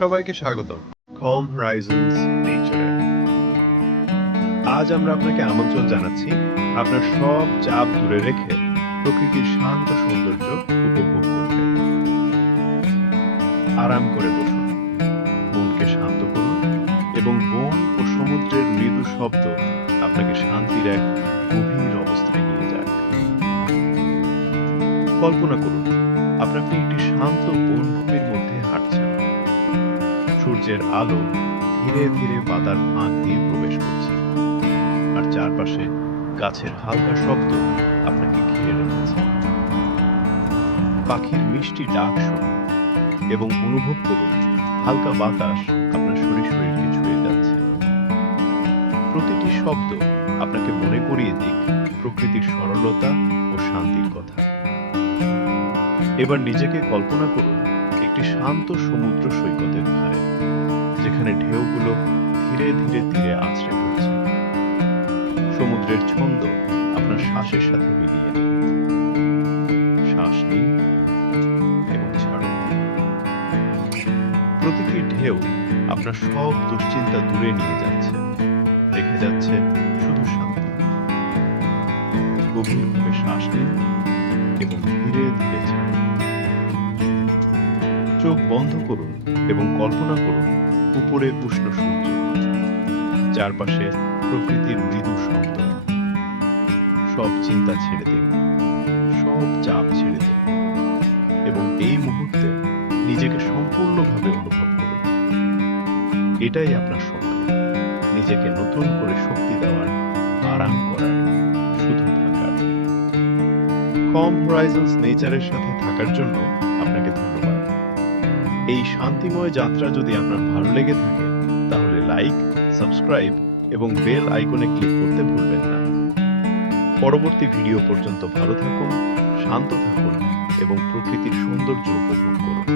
সবাইকে স্বাগতম কম হরাইজনস নেচারে। আজ আমরা আপনাকে আমন্ত্রণ জানাচ্ছি আপনার সব চাপ দূরে রেখে প্রকৃতির শান্ত সৌন্দর্য উপভোগ করতে। আরাম করে বসুন, মনকে শান্ত করুন এবং বন ও সমুদ্রের মৃদু শব্দ আপনাকে শান্তির এক গভীর অবস্থায় নিয়ে যাক। কল্পনা করুন আপনি একটি শান্ত বনভূমির মধ্যে হাঁটছেন। সূর্যের আলো ধীরে ধীরে পাতার ফাঁক দিয়ে প্রবেশ করছে, আর চারপাশে গাছের হালকা শব্দ আপনাকে ঘিরে রেখেছে। পাখির মিষ্টি ডাক শুনুন এবং অনুভব করুন হালকা বাতাস আপনার শরীরকে ছুঁয়ে যাচ্ছে। প্রতিটি শব্দ আপনাকে মনে করিয়ে দিক প্রকৃতির সরলতা ও শান্তির কথা। এবার নিজেকে কল্পনা করুন একটি শান্ত সমুদ্র সৈকতের ধারে, যেখানে ঢেউগুলো ধীরে ধীরে তীরে আছড়ে পড়ছে। সমুদ্রের ছন্দ আপনার শ্বাসের সাথে মিলিয়ে নিন। শ্বাস নিন এবং ছাড়ুন। প্রতিটি ঢেউ আপনার সব দুশ্চিন্তা দূরে নিয়ে যাচ্ছে, রেখে যাচ্ছে শুধু শান্তি। গভীরভাবে শ্বাস নিন এবং ধীরে ধীরে ছাড়ুন। চোখ বন্ধ করুন এবং কল্পনা করুন উপরে উষ্ণ সূর্য, চারপাশে প্রকৃতির মৃদু শব্দ। সব চিন্তা ছেড়ে দিন, সব চাপ ছেড়ে দিন এবং এই মুহূর্তে নিজেকে সম্পূর্ণভাবে অনুভব করুন। এটাই আপনার সময়, নিজেকে নতুন করে শক্তি দেওয়ার, আরাম করার, শুধু থাকার। কম হরাইজনস নেচারের সাথে থাকার জন্য আপনাকে ধন্যবাদ। এই শান্তিময় যাত্রা যদি আপনার ভালো লেগে থাকে, তাহলে লাইক, সাবস্ক্রাইব এবং বেল আইকনে ক্লিক করতে ভুলবেন না। পরবর্তী ভিডিও পর্যন্ত ভালো থাকুন, শান্ত থাকুন এবং প্রকৃতির সৌন্দর্য উপভোগ করুন।